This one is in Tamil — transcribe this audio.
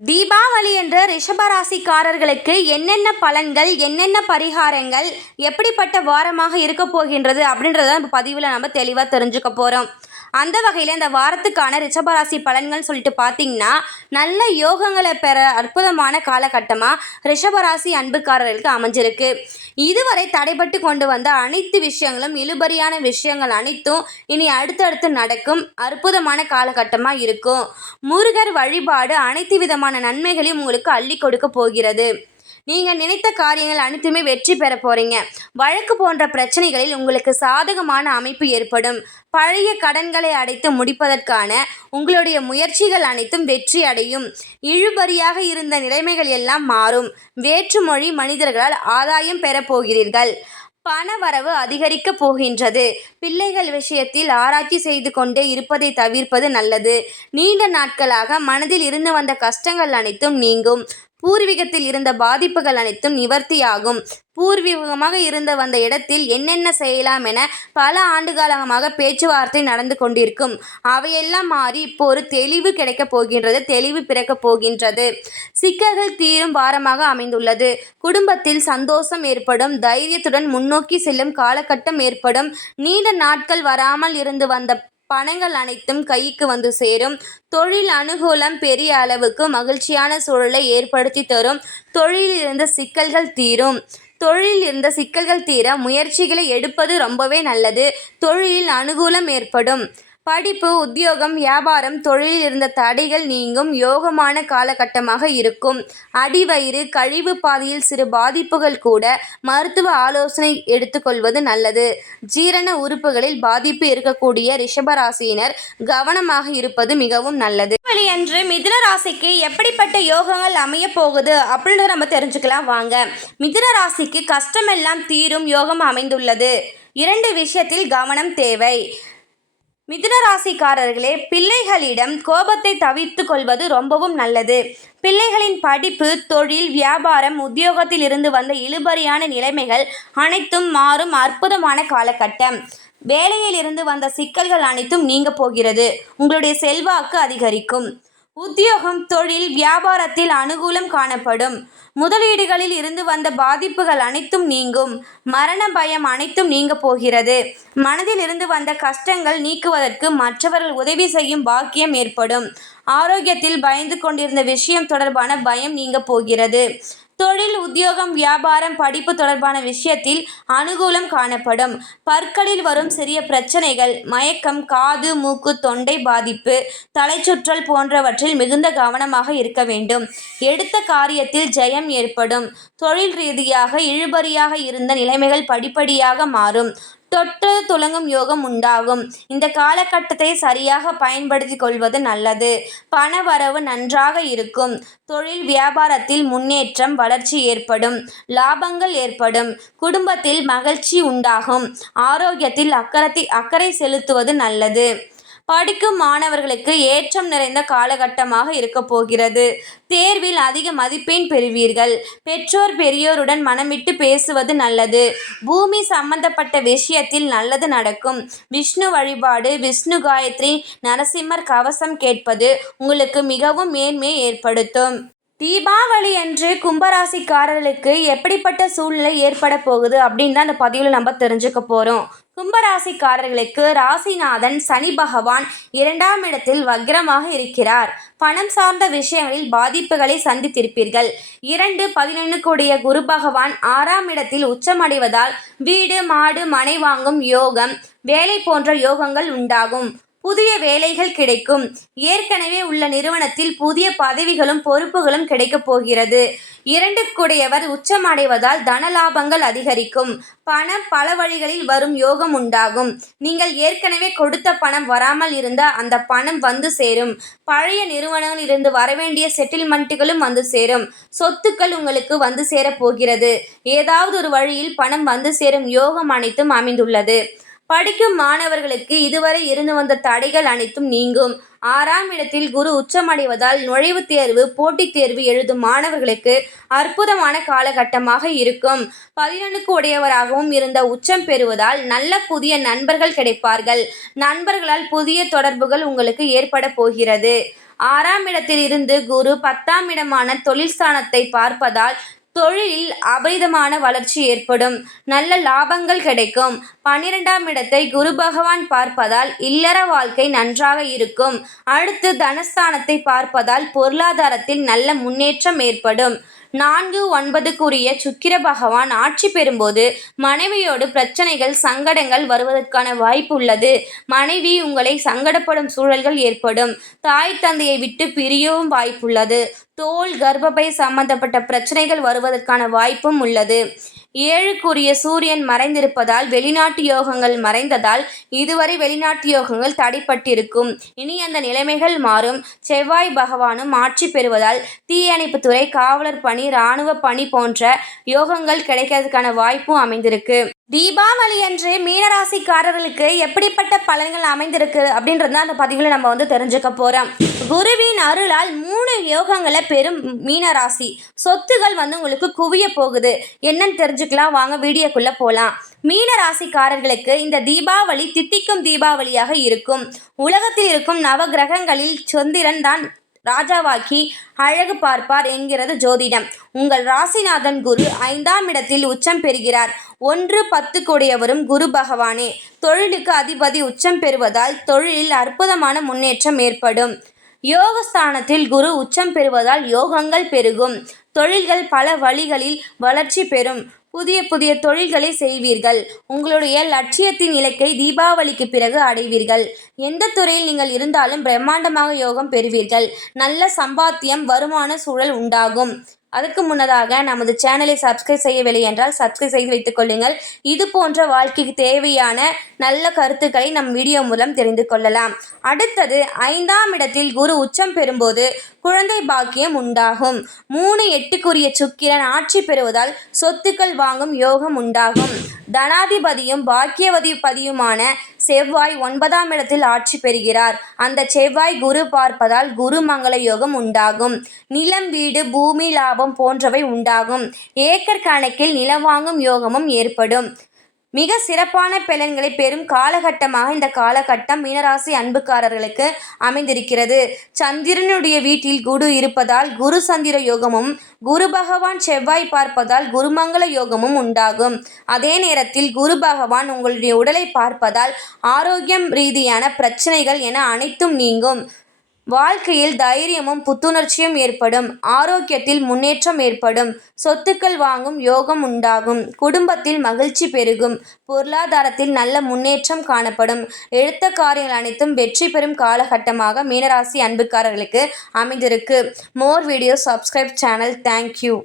தீபாவளி என்ற ரிஷபராசிக்காரர்களுக்கு என்னென்ன பலன்கள், என்னென்ன பரிகாரங்கள், எப்படிப்பட்ட வாரமாக இருக்க போகின்றது அப்படின்றத நம்ம பதிவில் நம்ம தெளிவாக தெரிஞ்சுக்க போகிறோம். அந்த வகையில் இந்த வாரத்துக்கான ரிஷபராசி பலன்கள் சொல்லிட்டு பார்த்தீங்கன்னா, நல்ல யோகங்களை பெற அற்புதமான காலகட்டமாக ரிஷபராசி அன்புக்காரர்களுக்கு அமைஞ்சிருக்கு. இதுவரை தடைபட்டு கொண்டு வந்த அனைத்து விஷயங்களும், இழுபறியான விஷயங்கள் அனைத்தும் இனி அடுத்தடுத்து நடக்கும் அற்புதமான காலகட்டமாக இருக்கும். முருகர் வழிபாடு அனைத்து விதமான நன்மைகளையும் உங்களுக்கு அள்ளி கொடுக்க போகிறது. நீங்கள் நினைத்த காரியங்கள் அனைத்துமே வெற்றி பெற போறீங்க. வழக்கு போன்ற பிரச்சனைகளில் உங்களுக்கு சாதகமான அமைப்பு ஏற்படும். பழைய கடன்களை அடைத்து முடிப்பதற்கான உங்களுடைய முயற்சிகள் அனைத்தும் வெற்றி அடையும். இழுபறியாக இருந்த நிலைமைகள் எல்லாம் மாறும். வேற்றுமொழி மனிதர்களால் ஆதாயம் பெற போகிறீர்கள். பணவரவு அதிகரிக்கப் போகின்றது. பிள்ளைகள் விஷயத்தில் ஆராய்ச்சி செய்து கொண்டே இருப்பதை தவிர்ப்பது நல்லது. நீண்ட நாட்களாக மனதில் இருந்து வந்த கஷ்டங்கள் அனைத்தும் நீங்கும். பூர்வீகத்தில் இருந்த பாதிப்புகள் அனைத்தும் நிவர்த்தியாகும். பூர்வீகமாக இருந்து வந்த இடத்தில் என்னென்ன செய்யலாம் என பல ஆண்டுகாலமாக பேச்சுவார்த்தை நடந்து கொண்டிருக்கும். அவையெல்லாம் மாறி இப்போ ஒரு தெளிவு கிடைக்கப் போகின்றது. தெளிவு பிறக்கப் போகின்றது. சிக்கல்கள் தீரும் வாரமாக அமைந்துள்ளது. குடும்பத்தில் சந்தோஷம் ஏற்படும். தைரியத்துடன் முன்னோக்கி செல்லும் காலகட்டம் ஏற்படும். நீண்ட நாட்கள் வராமல் இருந்து வந்த பணங்கள் அனைத்தும் கைக்கு வந்து சேரும். தொழில் அனுகூலம் பெரிய அளவுக்கு மகிழ்ச்சியான சூழலை ஏற்படுத்தி தரும். தொழிலில் இருந்த சிக்கல்கள் தீர முயற்சிகளை எடுப்பது ரொம்பவே நல்லது. தொழிலில் அனுகூலம் ஏற்படும். படிப்பு, உத்தியோகம், வியாபாரம், தொழிலில் இருந்த தடைகள் நீங்கும் யோகமான காலகட்டமாக இருக்கும். அடிவயிறு, கழிவு பாதையில் சிறு பாதிப்புகள் கூட மருத்துவ ஆலோசனை எடுத்துக்கொள்வது நல்லது. ஜீரண உறுப்புகளில் பாதிப்பு இருக்கக்கூடிய ரிஷபராசியினர் கவனமாக இருப்பது மிகவும் நல்லது. தீபாவளி அன்று மிதுன ராசிக்கு எப்படிப்பட்ட யோகங்கள் அமைய போகுது அப்படின்றத நம்ம தெரிஞ்சுக்கலாம் வாங்க. மிதுன ராசிக்கு கஷ்டமெல்லாம் தீரும் யோகம் அமைந்துள்ளது. 2 விஷயத்தில் கவனம் தேவை. மிதுன ராசிக்காரர்களே, பிள்ளைகளிடம் கோபத்தை தவிர்த்து கொள்வது ரொம்பவும் நல்லது. பிள்ளைகளின் படிப்பு, தொழில், வியாபாரம், உத்தியோகத்தில் இருந்து வந்த இழுபறியான நிலைமைகள் அனைத்தும் மாறும் அற்புதமான காலகட்டம். வேலையில் இருந்து வந்த சிக்கல்கள் அனைத்தும் நீங்க போகிறது. உங்களுடைய செல்வாக்கு அதிகரிக்கும். உத்தியோகம், தொழில், வியாபாரத்தில் அனுகூலம் காணப்படும். முதலீடுகளில் இருந்து வந்த பாதிப்புகள் அனைத்தும் நீங்கும். மரண பயம் அனைத்தும் நீங்க போகிறது. மனதில் இருந்து வந்த கஷ்டங்கள் நீக்குவதற்கு மற்றவர்கள் உதவி செய்யும் பாக்கியம் ஏற்படும். ஆரோக்கியத்தில் பயந்து கொண்டிருந்த விஷயம் தொடர்பான பயம் நீங்க போகிறது. தொழில், உத்தியோகம், வியாபாரம், படிப்பு தொடர்பான விஷயத்தில் அனுகூலம் காணப்படும். பற்களில் வரும் சிறிய பிரச்சனைகள், மயக்கம், காது, மூக்கு, தொண்டை பாதிப்பு, தலைச்சுற்றல் போன்றவற்றில் மிகுந்த கவனமாக இருக்க வேண்டும். எடுத்த காரியத்தில் ஜெயம் ஏற்படும். தொழில் ரீதியாக இழுபறியாக இருந்த நிலைமைகள் படிப்படியாக மாறும். தொட்டது துலங்கும் யோகம் உண்டாகும். இந்த காலகட்டத்தை சரியாக பயன்படுத்தி கொள்வது நல்லது. பண வரவு நன்றாக இருக்கும். தொழில், வியாபாரத்தில் முன்னேற்றம், வளர்ச்சி ஏற்படும். லாபங்கள் ஏற்படும். குடும்பத்தில் மகிழ்ச்சி உண்டாகும். ஆரோக்கியத்தில் அக்கறை செலுத்துவது நல்லது. படிக்கும் மாணவர்களுக்கு ஏற்றம் நிறைந்த காலகட்டமாக இருக்க போகிறது. தேர்வில் அதிக மதிப்பெண் பெறுவீர்கள். பெற்றோர் பெரியோருடன் மனமிட்டு பேசுவது நல்லது. பூமி சம்பந்தப்பட்ட விஷயத்தில் நல்லது நடக்கும். விஷ்ணு வழிபாடு, விஷ்ணு காயத்ரி, நரசிம்மர் கவசம் கேட்பது உங்களுக்கு மிகவும் மேன்மையை ஏற்படுத்தும். தீபாவளி அன்று கும்பராசிக்காரர்களுக்கு எப்படிப்பட்ட சூழ்நிலை ஏற்பட போகுது அப்படின்னு தான் அந்த பதிவில் நம்ம தெரிஞ்சுக்க போகிறோம். கும்பராசிக்காரர்களுக்கு ராசிநாதன் சனி பகவான் 2ஆம் இடத்தில் வக்ரமாக இருக்கிறார். பணம் சார்ந்த விஷயங்களில் பாதிப்புகளை சந்தித்திருப்பீர்கள். 2-11 குரு பகவான் 6ஆம் இடத்தில் உச்சமடைவதால் வீடு, மாடு, மனை வாங்கும் யோகம், வேலை போன்ற யோகங்கள் உண்டாகும். புதிய வேலைகள் கிடைக்கும். ஏற்கனவே உள்ள நிறுவனத்தில் புதிய பதவிகளும் பொறுப்புகளும் கிடைக்கப் போகிறது. 2 உச்சமடைவதால் தனலாபங்கள் அதிகரிக்கும். பணம் பல வழிகளில் வரும் யோகம் உண்டாகும். நீங்கள் ஏற்கனவே கொடுத்த பணம் வராமல் இருந்தால் அந்த பணம் வந்து சேரும். பழைய நிறுவனங்களில் இருந்து வரவேண்டிய செட்டில்மெண்ட்டுகளும் வந்து சேரும். சொத்துக்கள் உங்களுக்கு வந்து சேரப் போகிறது. ஏதாவது ஒரு வழியில் பணம் வந்து சேரும் யோகம் அனைத்தும் அமைந்துள்ளது. படிக்கும் மாணவர்களுக்கு இதுவரை இருந்து வந்த தடைகள் அனைத்தும் நீங்கும். 6ஆம் இடத்தில் குரு உச்சமடைவதால் நுழைவுத் தேர்வு, போட்டித் தேர்வு எழுதும் மாணவர்களுக்கு அற்புதமான காலகட்டமாக இருக்கும். 11 இருந்த உச்சம் பெறுவதால் நல்ல புதிய நண்பர்கள் கிடைப்பார்கள். நண்பர்களால் புதிய தொடர்புகள் உங்களுக்கு ஏற்பட போகிறது. 6ஆம் இடத்தில் இருந்து குரு 10ஆம் இடமான தொழில் ஸ்தானத்தை பார்ப்பதால் தொழிலில் அபரிதமான வளர்ச்சி ஏற்படும். நல்ல லாபங்கள் கிடைக்கும். 12ஆம் இடத்தை குரு பகவான் பார்ப்பதால் இல்லற வாழ்க்கை நன்றாக இருக்கும். அடுத்து தனஸ்தானத்தை பார்ப்பதால் பொருளாதாரத்தில் நல்ல முன்னேற்றம் ஏற்படும். 4, 9க்குரிய சுக்கிர பகவான் ஆட்சி பெறும்போது மனைவியோடு பிரச்சனைகள் சங்கடங்கள் வருவதற்கான வாய்ப்பு உள்ளது. மனைவி உங்களை சங்கடப்படும் சூழல்கள் ஏற்படும். தாய் தந்தையை விட்டு பிரியவும் வாய்ப்புள்ளது. தோல் கர்ப்பப்பை சம்பந்தப்பட்ட பிரச்சனைகள் வருவதற்கான வாய்ப்பும் உள்ளது. 7க்குரிய சூரியன் மறைந்திருப்பதால் வெளிநாட்டு யோகங்கள் மறைந்ததால் இதுவரை வெளிநாட்டு யோகங்கள் தடைப்பட்டிருக்கும். இனி அந்த நிலைமைகள் மாறும். செவ்வாய் பகவானும் ஆட்சி பெறுவதால் தீயணைப்புத்துறை, காவலர் பணி, இராணுவ பணி போன்ற யோகங்கள் கிடைக்கிறதுக்கான வாய்ப்பும் அமைந்திருக்கு. தீபாவளி அன்று மீனராசிக்காரர்களுக்கு எப்படிப்பட்ட பலன்கள் அமைந்திருக்கு அப்படின்றது தான் அந்த பதிவில் நம்ம தெரிஞ்சுக்க போகிறோம். குருவின் அருளால் 3 யோகங்களை பெறும் மீனராசி. சொத்துகள் உங்களுக்கு குவிய போகுது. என்னன்னு தெரிஞ்சுக்கலாம் வாங்க, வீடியோக்குள்ளே போகலாம். மீனராசிக்காரர்களுக்கு இந்த தீபாவளி தித்திக்கும் தீபாவளியாக இருக்கும். உலகத்தில் இருக்கும் நவகிரகங்களில் சந்திரன் தான் ராஜாவாக்கி அழகு பார்ப்பார் என்கிறது ஜோதிடம். உங்கள் ராசிநாதன் குரு 5ஆம் இடத்தில் உச்சம் பெறுகிறார். 1, 10 குரு பகவானே. தொழிலுக்கு அதிபதி உச்சம் பெறுவதால் தொழிலில் அற்புதமான முன்னேற்றம் ஏற்படும். யோகஸ்தானத்தில் குரு உச்சம் பெறுவதால் யோகங்கள் பெருகும். தொழில்கள் பல வழிகளில் வளர்ச்சி பெறும். புதிய தொழில்களை செய்வீர்கள். உங்களுடைய லட்சியத்தின் இலக்கை தீபாவளிக்கு பிறகு அடைவீர்கள். எந்த துறையில் நீங்கள் இருந்தாலும் பிரம்மாண்டமாக யோகம் பெறுவீர்கள். நல்ல சம்பாத்தியம், வருமான சூழல் உண்டாகும். அதுக்கு முன்னதாக நமது சேனலை சப்ஸ்கிரைப் செய்யவில்லை என்றால் சப்ஸ்கிரைப் செய்து வைத்துக் கொள்ளுங்கள். இது போன்ற வாழ்க்கைக்கு தேவையான நல்ல கருத்துக்களை நம் வீடியோ மூலம் தெரிந்து கொள்ளலாம். அடுத்தது 5ஆம் இடத்தில் குரு உச்சம் பெறும்போது குழந்தை பாக்கியம் உண்டாகும். 3, 8க்குரிய சுக்கிரன் ஆட்சி பெறுவதால் சொத்துக்கள் வாங்கும் யோகம் உண்டாகும். தனாதிபதியும் பாக்கியவதிபதியுமான செவ்வாய் 9ஆம் இடத்தில் ஆட்சி பெறுகிறார். அந்த செவ்வாய் குரு பார்ப்பதால் குரு மங்கள யோகம் உண்டாகும். நிலம், வீடு, பூமி லாபம் போன்றவை உண்டாகும். ஏக்கர் கணக்கில் நிலம் வாங்கும் யோகமும் ஏற்படும். மிக சிறப்பான பலன்களை பெறும் காலகட்டமாக இந்த காலகட்டம் மீனராசி அன்புக்காரர்களுக்கு அமைந்திருக்கிறது. சந்திரனுடைய வீட்டில் குரு இருப்பதால் குரு சந்திர யோகமும், குரு பகவான் செவ்வாய் பார்ப்பதால் குருமங்கள யோகமும் உண்டாகும். அதே நேரத்தில் குரு பகவான் உங்களுடைய உடலை பார்ப்பதால் ஆரோக்கியம் ரீதியான பிரச்சனைகள் என அனைத்தும் நீங்கும். வாழ்க்கையில் தைரியமும் புத்துணர்ச்சியும் ஏற்படும். ஆரோக்கியத்தில் முன்னேற்றம் ஏற்படும். சொத்துக்கள் வாங்கும் யோகம் உண்டாகும். குடும்பத்தில் மகிழ்ச்சி பெருகும். பொருளாதாரத்தில் நல்ல முன்னேற்றம் காணப்படும். எடுத்த காரியங்கள் அனைத்தும் வெற்றி பெறும் காலகட்டமாக மீனராசி அன்புக்காரர்களுக்கு அமைந்திருக்கு. மோர் வீடியோ சப்ஸ்கிரைப் சேனல். தேங்க்யூ.